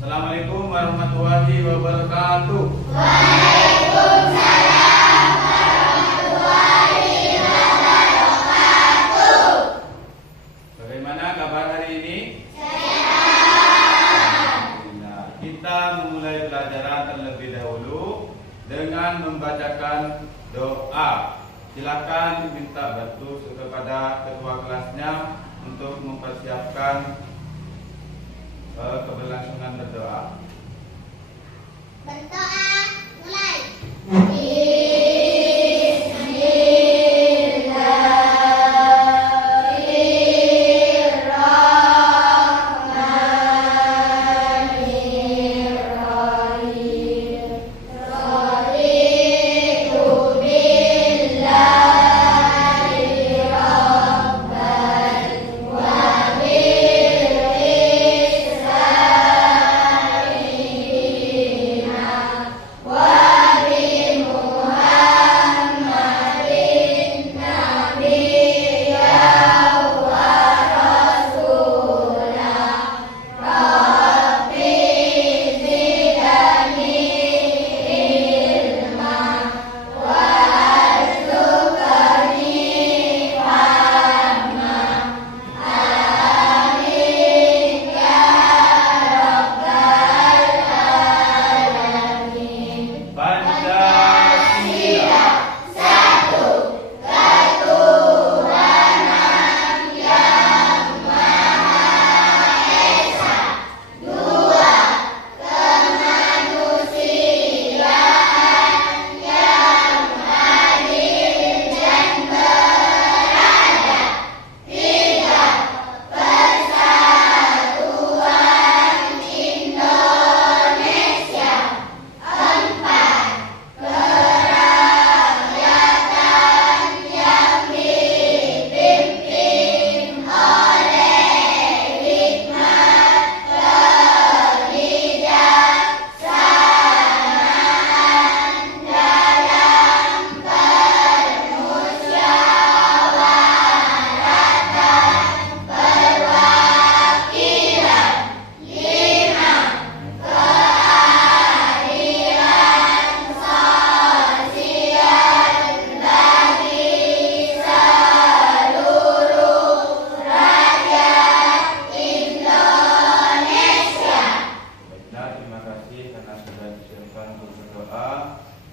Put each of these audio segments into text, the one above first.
Assalamualaikum warahmatullahi wabarakatuh. Waalaikumsalam warahmatullahi wabarakatuh. Bagaimana kabar hari ini? Sehat. Nah, kita memulai pelajaran terlebih dahulu dengan membacakan doa. Silakan minta bantu kepada ketua kelasnya untuk mempersiapkan keberlangsungan berdoa. Berdoa mulai.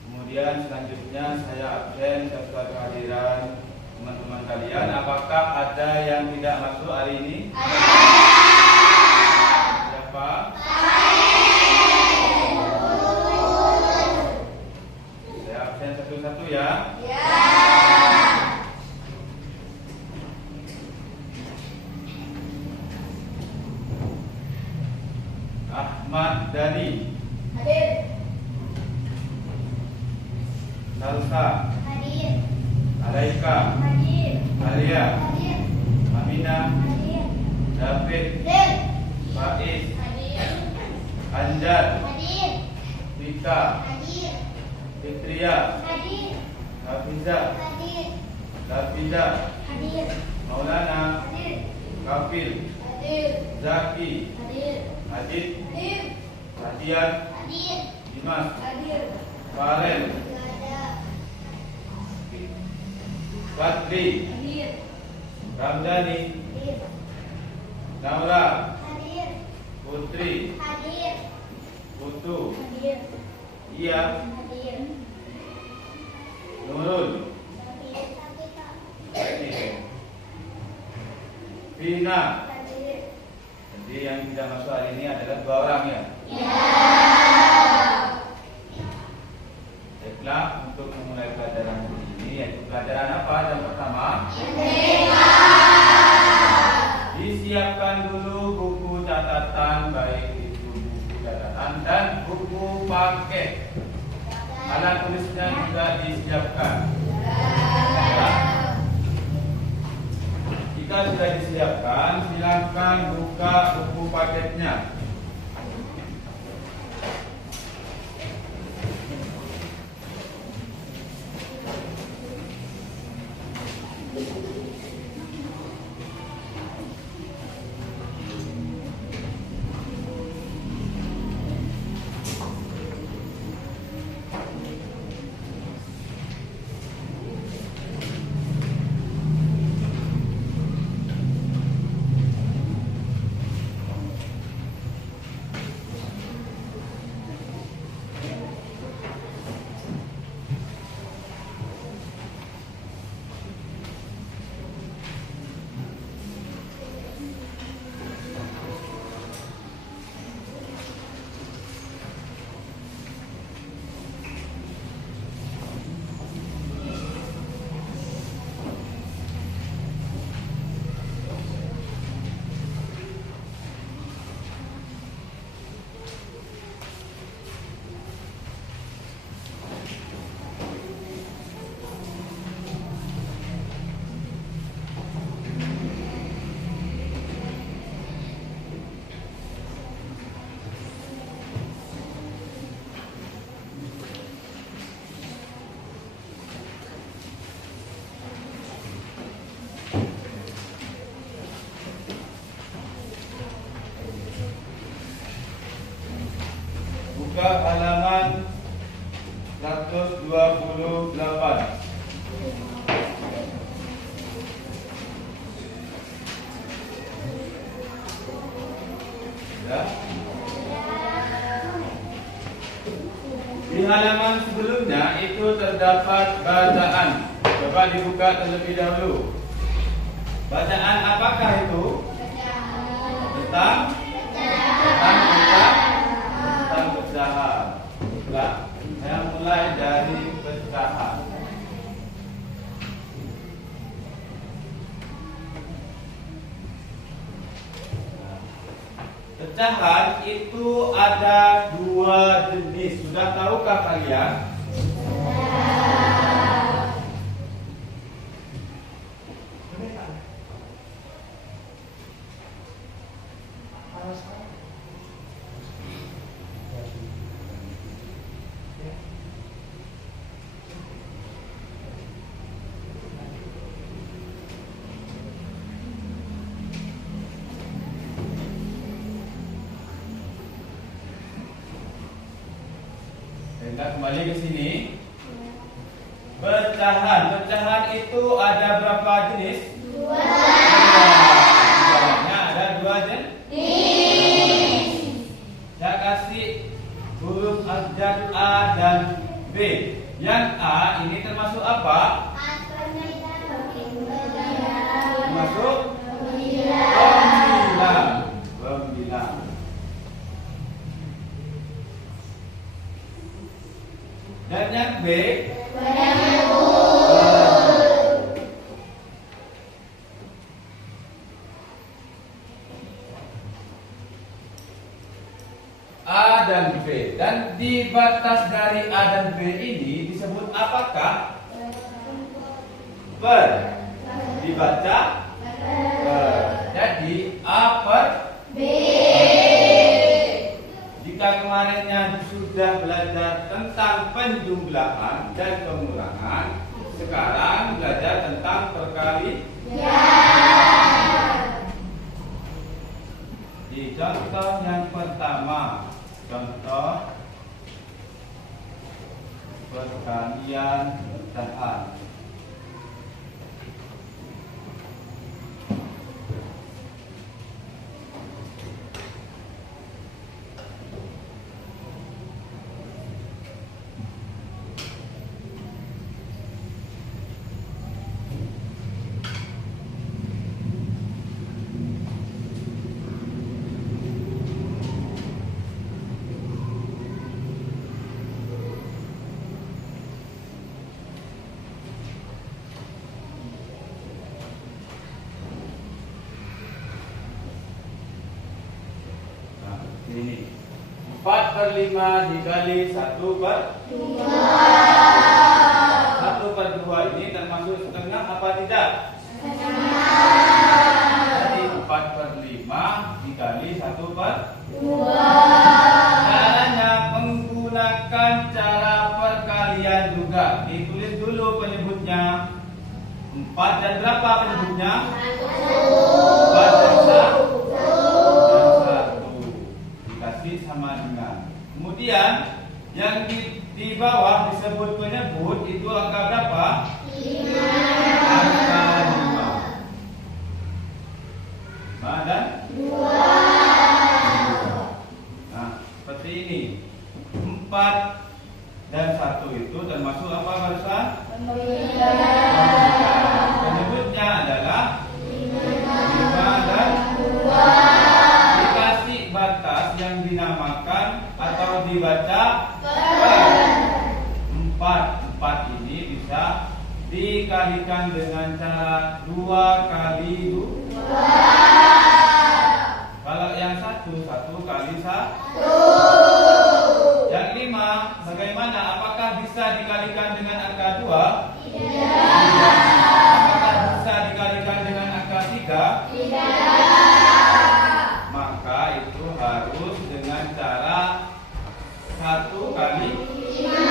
Kemudian selanjutnya saya absen daftar kehadiran teman-teman kalian. Apakah ada yang tidak masuk hari ini? Siapa? Saya absen satu-satu ya. Ahmad Dhani. Hadir. Salsa. Hadir. Alaika. Hadir. Alia. Hadir. Aminah. Hadir. David. Hadir. Faiz. Hadir. Anjar. Hadir. Vika. Hadir. Fitria. Hadir. Hafiza. Hadir. Lafida. Hadir. Maulana. Hadir. Kafil. Hadir. Zaki. Hadir. Adit. Hadir. Adian. Hadir. Dimas. Hadir. Farel. Ada. Fadli. Hadir. Ramdhani. Hadir. Naura. Hadir. Putri. Hadir. Putu. Hadir. Iya. Hadir. Nurul. Vina. Hadir. Jadi yang tidak masuk hari ini adalah 2 orang ya. Baiklah, untuk memulai pelajaran ini yaitu pelajaran apa? Yang pertama, disiapkan dulu buku catatan, baik itu buku catatan dan buku paket. Alat tulisnya juga disiapkan. Ya. Jika sudah disiapkan, silakan buka buku paketnya. Buka halaman 128. Ya. Di halaman sebelumnya itu terdapat bacaan. Coba dibuka terlebih dahulu. Bacaan apakah itu? Tentang pecahan. Buka. Saya mulai dari pecahan. Pecahan itu ada dua jenis. Sudah tahukah kalian? Kita kembali ke sini. Pecahan itu ada berapa jenis? Dua. Jawabnya ada dua jenis. Saya kasih huruf abjad A dan B. Yang A ini termasuk apa? Termasuk pembilang. Dan yang B A dan B. Dan di batas dari A dan B ini disebut apakah? Per. Dibaca per. Jadi A per B. Jika kemarinnya sudah belajar tentang penjumlahan dan pengulangan, sekarang belajar tentang perkalian. Di contoh yang pertama, contoh perkalian pecahan. Ini 4/5 dikali 1/2. 1/2 ini termasuk setengah apa tidak? Jadi 4/5 dikali 1/2. Caranya menggunakan cara perkalian juga. Ditulis dulu penyebutnya. 4 dan berapa penyebutnya? 4 dan 1. Sama dengan. Kemudian yang di bawah disebut penyebut itu angka berapa? 5. Angka 5 dan 2. Nah, seperti ini. 4 dan 1 itu termasuk apa barusan? Penyebutnya adalah 5 dan 2. Batas yang dinamakan atau dibaca per. 4 ini bisa dikalikan dengan cara 2 kali 2. Kalau yang 1 kali 1. Yang 5 bagaimana? Apakah bisa dikalikan dengan angka 2? Tidak. Apakah bisa dikalikan dengan angka 3? Tidak. Maka itu harus dengan cara 1 kali 5.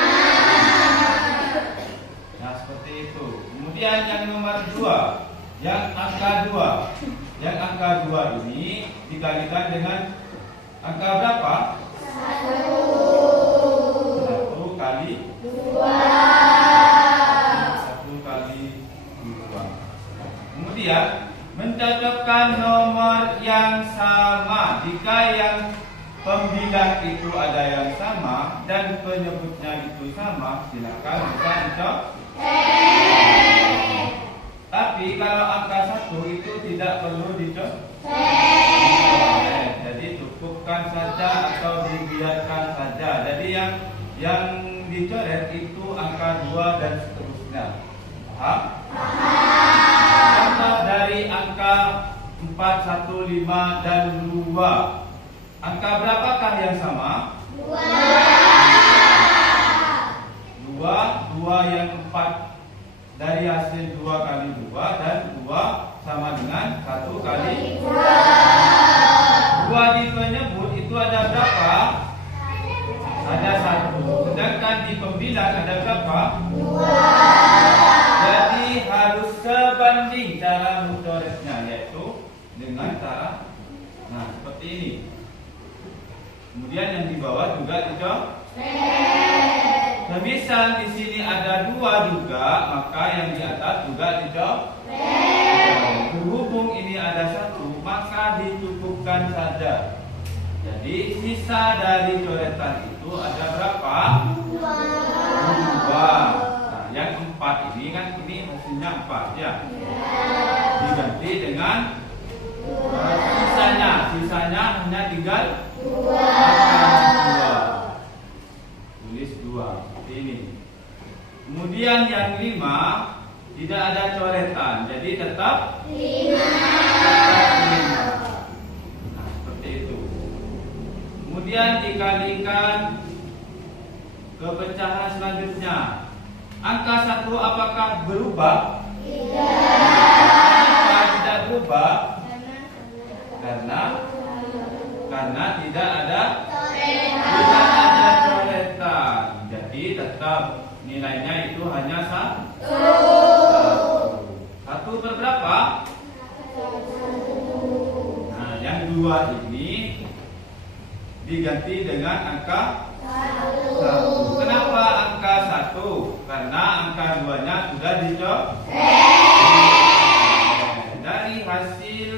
Nah, seperti itu. Kemudian yang nomor 2, yang angka 2. Yang angka 2 ini dikalikan dengan angka berapa? 1. kali 1 kali 2. Kemudian mencocokkan nomor yang sama. Jika yang pembilang itu ada yang sama dan penyebutnya itu sama, silakan bisa dicocok. Tapi kalau angka 1 itu tidak perlu dicocok. Jadi cukupkan saja atau dibiarkan saja. Jadi yang dicoret itu angka 2 dan seterusnya. Paham? Contoh dari angka 4, 1, 5 dan 2. Angka berapakah yang sama? 2 yang 4 dari hasil 2 kali 2 dan 2 sama dengan 1 kali 2 di penyebut itu ada berapa? Ada 1. Sedangkan di pembilang ada berapa? 2. Jadi harus sebanding cara mencoretnya, yaitu dengan cara seperti ini. Kemudian yang di bawah juga dicoret. Semisal di sini ada 2 juga, maka yang di atas juga dicoret. Berhubung ini ada 1, maka dicukupkan saja. Jadi sisa dari coretan itu ada berapa? 2. Nah, yang 4 ini kan ini hasilnya 4 ya. Diganti dengan sisanya hanya tinggal 2. Tulis 2 seperti ini. Kemudian yang 5 tidak ada coretan, jadi tetap 5. Nah, seperti itu. Kemudian dikalikan ke pecahan selanjutnya. Angka 1 apakah berubah? Kenapa tidak berubah? Karena tidak ada coretan. Jadi tetap nilainya itu hanya 1. 1 per berapa? Nah, yang 2 ini diganti dengan angka 1. Kenapa angka 1? Karena angka 2-nya sudah dicoret. Dari hasil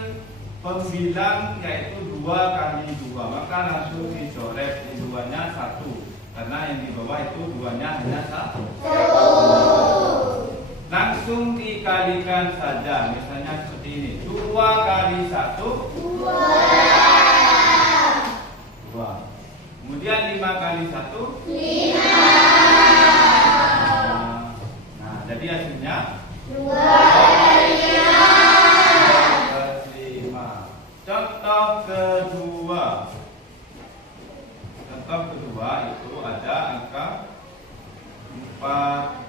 pembilang yaitu 2 kali 2, maka langsung dicoret. Di 2-nya 1. Karena yang di bawah itu 2-nya hanya 1. Langsung dikalikan saja. Misalnya seperti ini. 2 kali 1 2. Kemudian 5 kali 1 5. Nah, jadi hasilnya 2 kali 5. Contoh kedua. Contoh kedua itu ada angka 4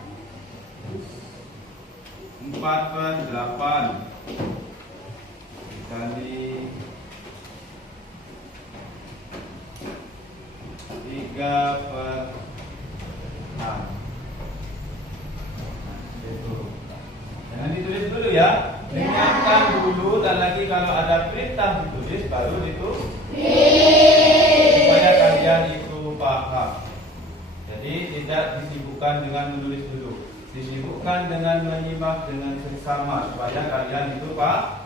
per 8 dikali 3 per 6. Jangan ditulis dulu ya. Ingatkan dulu, dan lagi kalau ada perintah ditulis baru ditulis. Supaya kalian itu paham. Jadi tidak disibukkan dengan menulis dulu. Disibukkan dengan menyimak dengan seksama supaya kalian itu paham.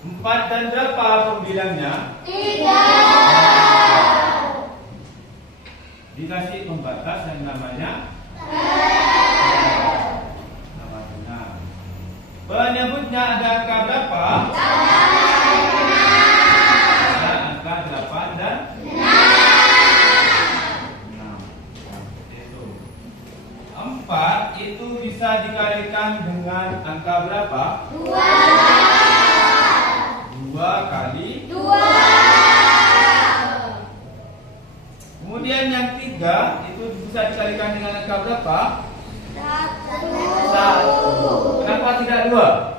4 dan berapa pembilangnya? 3. Dikasih pembatas yang namanya penyebutnya ada angka berapa? Ada angka 8 dan 6. Itu 4 itu bisa dikalikan dengan angka berapa? 2 kali 2. Kemudian yang 3 itu bisa dikalikan dengan angka berapa? 1. Kenapa tidak 2?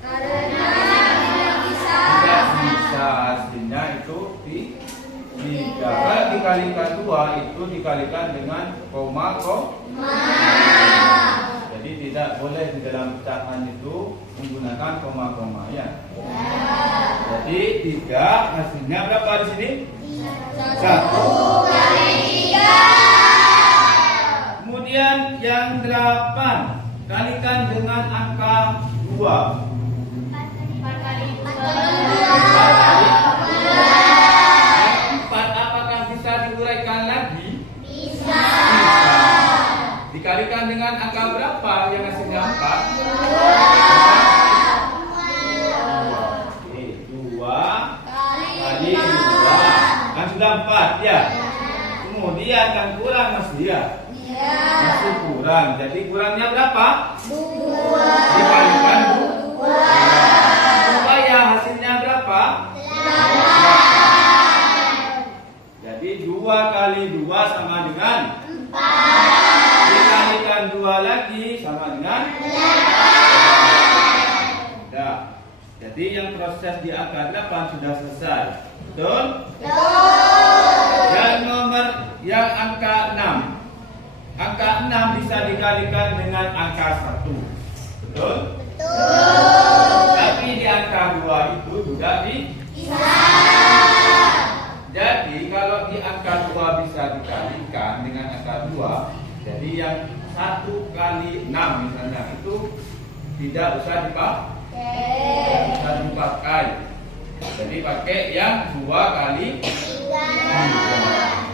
Karena Tidak bisa, hasilnya itu 3. Kalau dikalikan 2 itu dikalikan dengan koma. Jadi tidak boleh di dalam pecahan itu menggunakan koma ya. Jadi 3 hasilnya berapa di sini? 1. Kemudian yang 8 kalikan dengan angka 2. 4 apakah bisa diuraikan lagi? Bisa. Dikalikan dengan angka berapa yang hasilnya 4? 2 kali 2 kan sudah 4 ya. Kemudian kan kurang masih ya? Masih kurang. Jadi kurangnya berapa? 2 dikalikan 2 supaya hasilnya berapa? 8. Jadi 2 kali 2 sama dengan 4. Dikalikan 2 lagi sama dengan 8. Nah, jadi yang proses di angka 8 sudah selesai. Betul? Yang angka 6. Angka 6 bisa dikalikan dengan angka 1. Betul? Tapi di angka 2 itu juga bisa. Jadi kalau di angka 2 bisa dikalikan dengan angka 2, jadi yang 1 kali 6 misalnya itu tidak usah dipakai. Jadi pakai yang 2 kali 3.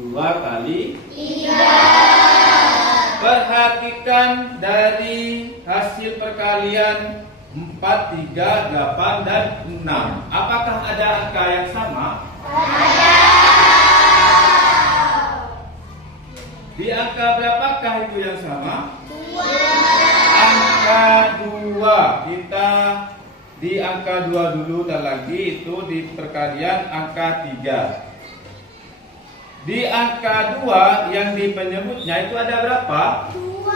2 kali 3. Perhatikan dari hasil perkalian 4, 3, 8, dan 6. Apakah ada angka yang sama? Ada. Di angka berapakah itu yang sama? 2. Angka 2. Kita di angka 2 dulu dan lagi itu di perkalian angka 3. Di angka 2 yang di penyebutnya itu ada berapa? 2.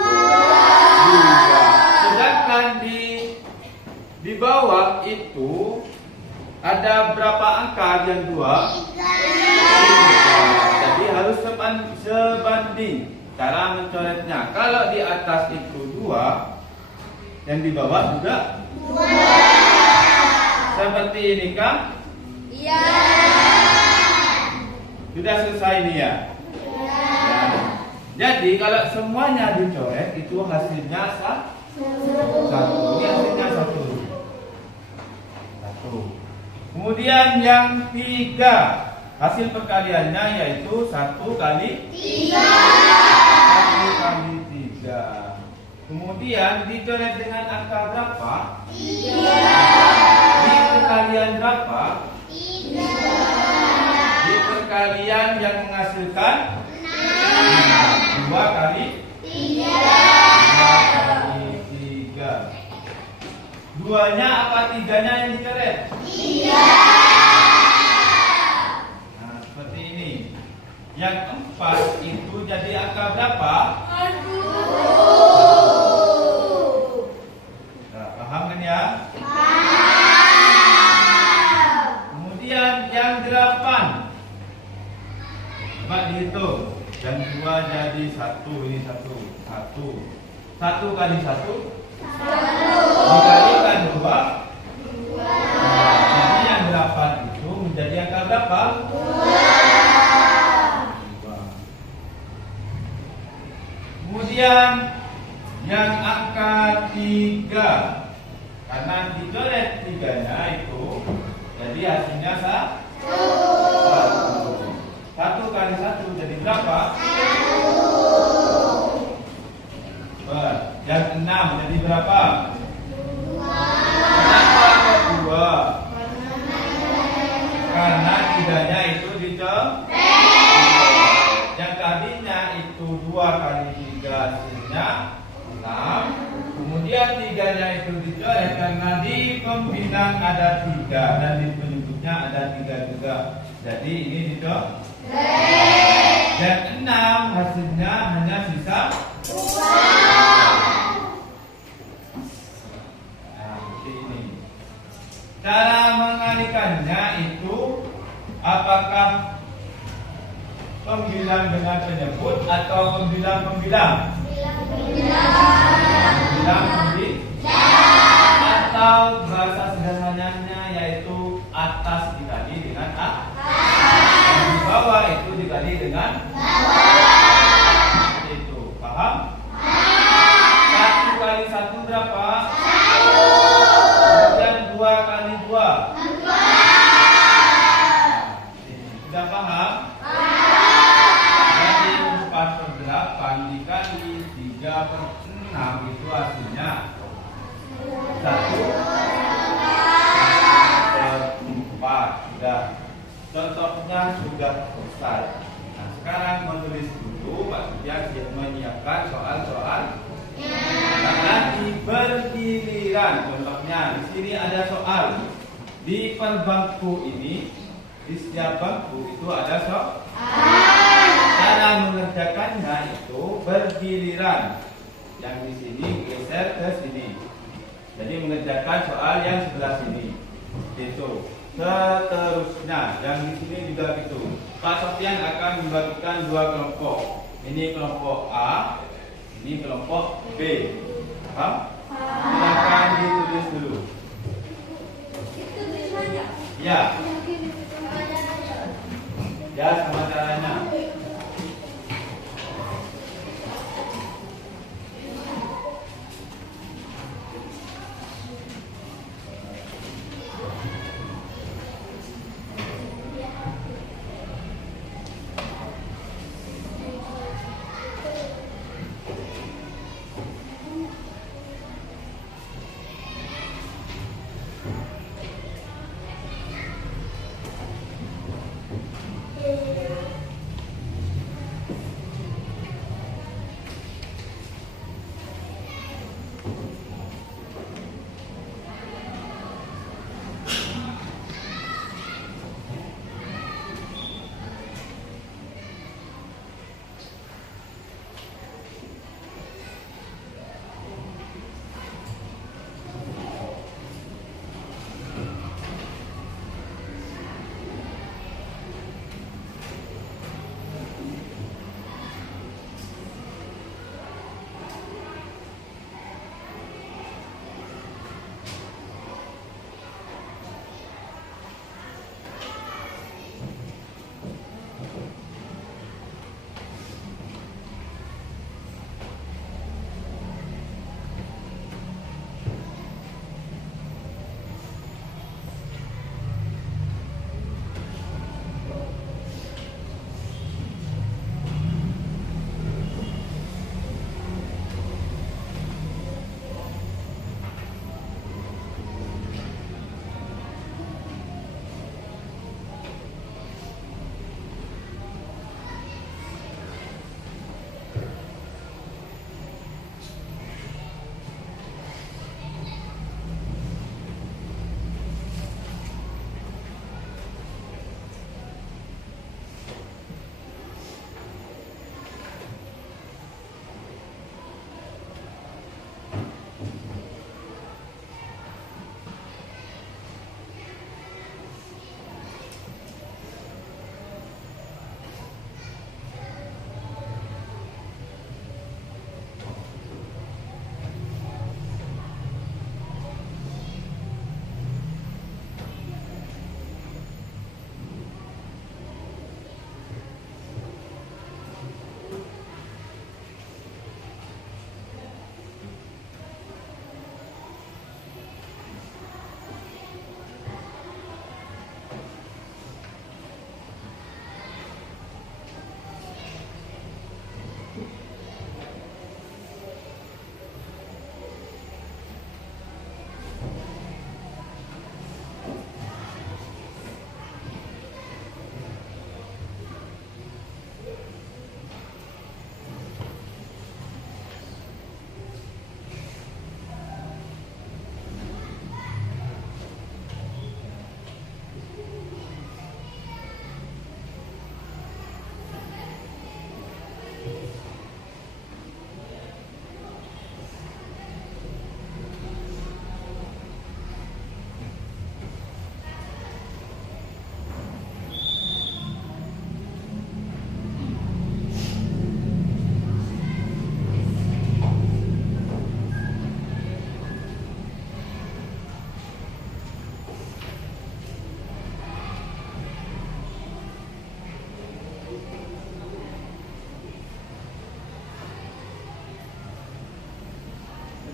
Sedangkan di bawah itu ada berapa angka yang 2? 3. Jadi harus sebanding cara mencoretnya. Kalau di atas itu 2, yang di bawah juga 2. Seperti ini kan? Iya. Sudah selesai ini ya? Ya. Jadi kalau semuanya dicoret itu hasilnya 1. Ini hasilnya 1. Kemudian yang 3 hasil perkaliannya yaitu 1 kali 3. 1 kali 3. Kemudian dicoret dengan angka berapa? 3. Di perkalian berapa? 3. Perkalian yang menghasilkan 6. 2 kali 3. 2 kali 3. 2-nya apa 3-nya yang dicoret? 3. Nah, seperti ini. Yang 4 itu jadi angka berapa? 1. Nah, paham kan ya? Kemudian yang 8. Coba dihitung. Yang 2 jadi 1. Ini 1. 1 kali 1 dikalikan 2. Jadi yang 8 itu menjadi angka berapa? 2. Kemudian yang angka 3. Karena dicoret 3-nya itu jadi hasilnya 1. 1 kali 1 jadi berapa? 1. Yang 6 jadi berapa? 2. Kenapa kok 2? Karena 3-nya itu dicoret. Yang tadinya itu 2 kali 3 hasilnya 6. Kemudian 3-nya itu dicoret karena di pembilang ada 3 dan di penyebutnya ada 3 juga. Jadi ini dicoret. Dan 6 hasilnya hanya sisa 2. Nah, seperti ini. Cara mengalikannya itu apakah pembilang dengan penyebut atau pembilang-pembilang? Pembilang-pembilang atau bahasa sederhananya yaitu hasilnya 1/4. Sudah. Contohnya sudah selesai. Nah, sekarang menulis dulu Pak Sudian menyiapkan soal-soal yang nanti bergiliran. Contohnya di sini ada soal. Di per bangku ini, di setiap bangku itu ada soal. Cara mengerjakannya itu bergiliran. Yang di sini geser ke sini. Jadi mengerjakan soal yang sebelah sini. Itu. Seterusnya, yang di sini juga gitu. Pak Sofian akan membagikan dua kelompok. Ini kelompok A, ini kelompok B. Paham? Silakan ditulis dulu. Ya. Ya, sama caranya.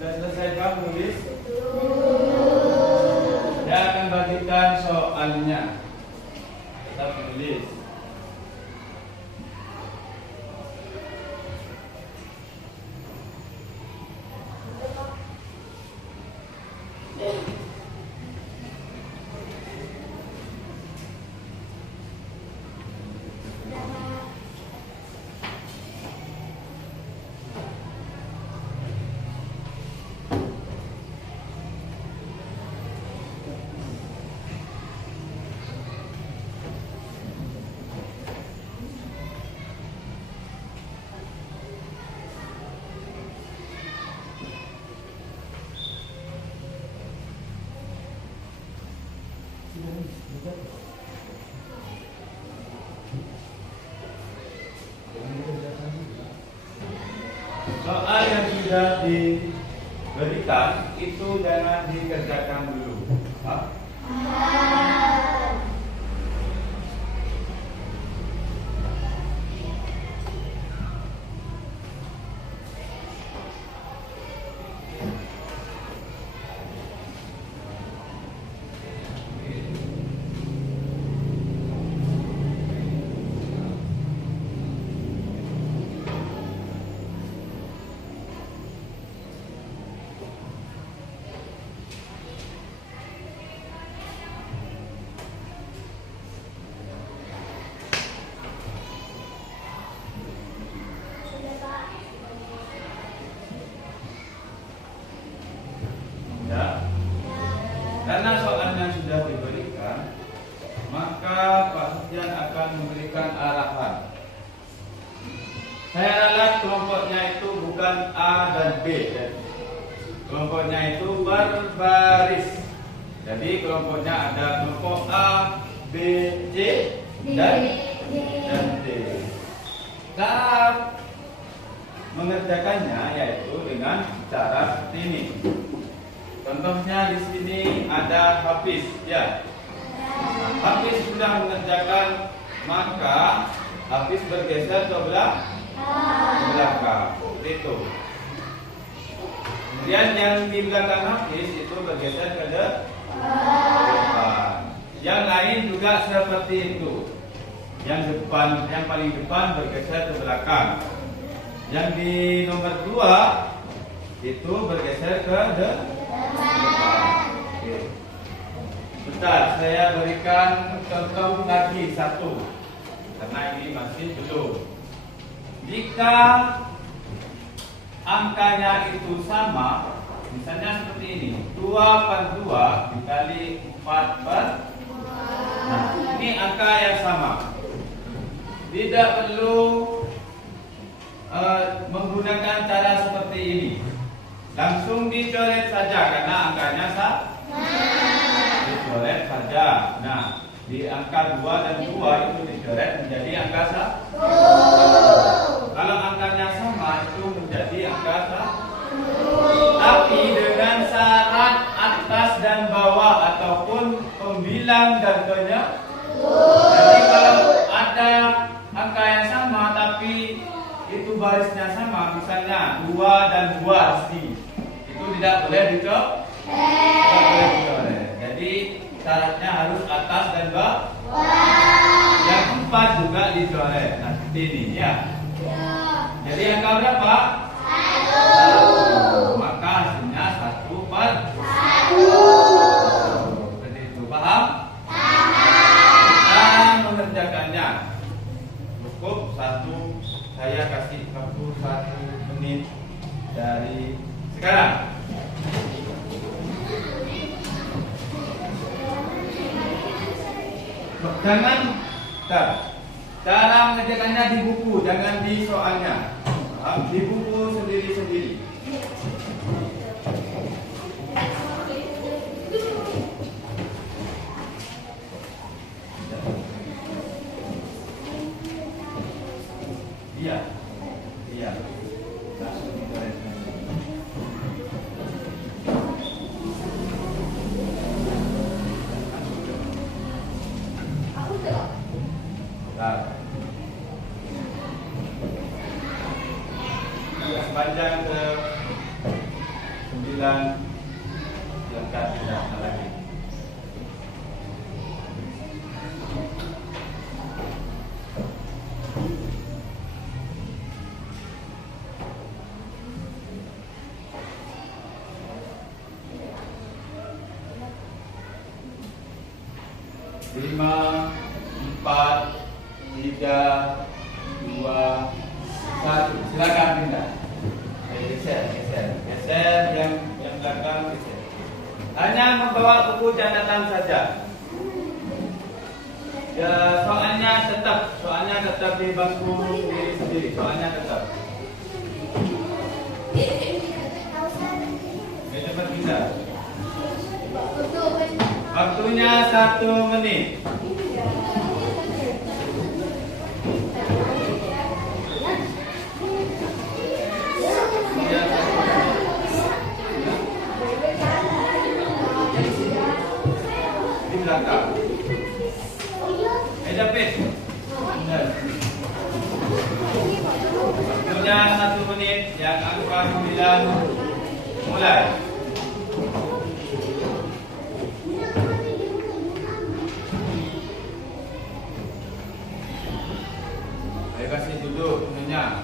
Sudah selesai kamu menulis? Saya akan bagikan soalnya. Tetap menulis. Soal yang sudah diberikan itu jangan dikerjakan dulu. Hah? Ya. Karena soalnya sudah diberikan, maka Pak Sufyan akan memberikan arahan. Saya ralat kelompoknya itu bukan A dan B, ya. Kelompoknya itu berbaris. Jadi kelompoknya ada kelompok A, B, C, dan D. Cara mengerjakannya yaitu dengan cara seperti ini. Contohnya di sini ada Hafiz, ya. Nah, Hafiz sudah mengerjakan, maka Hafiz bergeser ke belakang. Itu. Kemudian yang di belakang Hafiz itu bergeser ke depan. Yang lain juga seperti itu. Yang paling depan bergeser ke belakang. Yang di nomor 2 itu bergeser ke depan. Oke. Bentar, saya berikan contoh lagi satu, karena ini masih belum. Jika angkanya itu sama, misalnya seperti ini, 2/2 dikali 4/2. Nah, ini angka yang sama. Tidak perlu menggunakan cara seperti ini. Langsung dicoret saja karena angkanya sama. Dicoret saja. Nah, di angka 2 dan 2 itu dicoret menjadi angka 1. Kalau angkanya sama itu menjadi angka 1. Tapi dengan syarat atas dan bawah ataupun pembilang dan banyak. Jadi kalau ada angka yang sama tapi itu barisnya sama, misalnya 2 dan 2 itu tidak boleh dicoret. Jadi syaratnya harus atas dan bawah. Yang 4 juga dicoret. Nah, seperti ini ya. Jadi angka berapa? 1. Maka hasilnya 1/1. Seperti itu, paham? Kita mengerjakannya. Cukup saya kasih waktu 1 menit dari sekarang. Jangan, cara mengerjakannya di buku, jangan di soalnya. Di buku sendiri-sendiri. Iya. Langsung dicoret. Sepanjang ke 9 lengkap tidak lagi. Lima, 4, 3, 2, 1. Silakan pindah. Geser yang belakang geser. Hanya membawa buku catatan saja. Ya, soalnya tetap di bangku sendiri. Soalnya tetap. Cepat pindah. Waktunya 1 menit. Di belakang. David. Benar. Waktunya 1 menit. Yang angka 9 mulai. Ayo kasih duduk punya.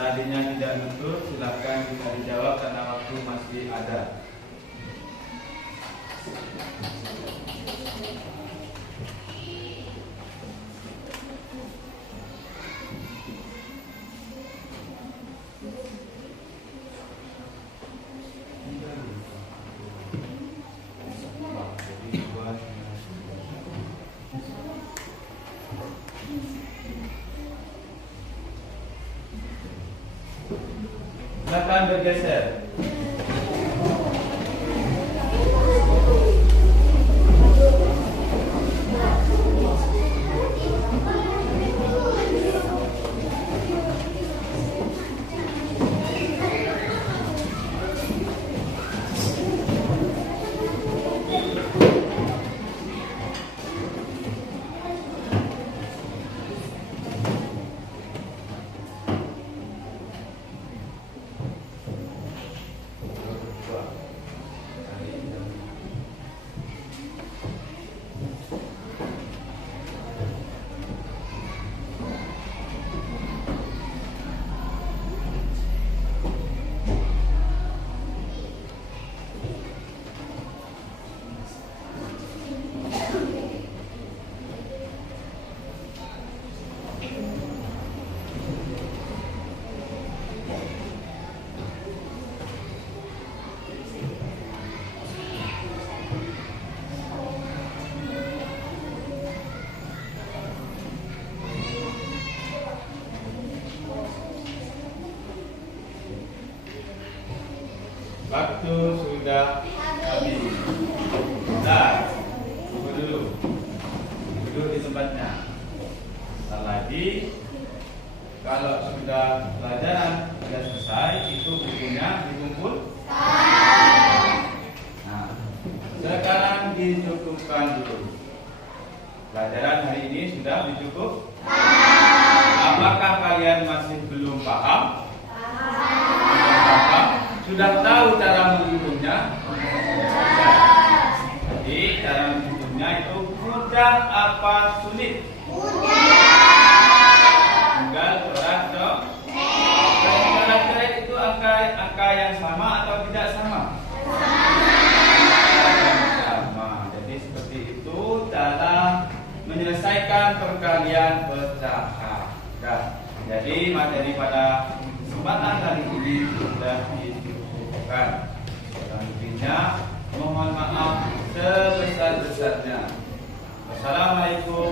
Tadinya tidak betul, silahkan bisa dijawab karena waktu masih ada. Silakan bergeser. Waktu sudah habis. Nah, tunggu dulu. Duduk di tempatnya. Lagi, kalau sudah pelajaran sudah selesai, itu bukunya dikumpul. Nah, sekarang dicukupkan dulu. Pelajaran hari ini sudah dicukup? Apakah kalian masih belum paham? Sudah tahu cara menghitungnya? Jadi cara menghitungnya itu mudah apa sulit? Tinggal coret-coret. Coret-coret itu angka yang sama atau tidak sama? Sama. Jadi seperti itu cara menyelesaikan perkalian pecahan. Nah, jadi materi pada kesempatan kali ini sudah dicukupkan. Selanjutnya mohon maaf sebesar-besarnya. Wassalamualaikum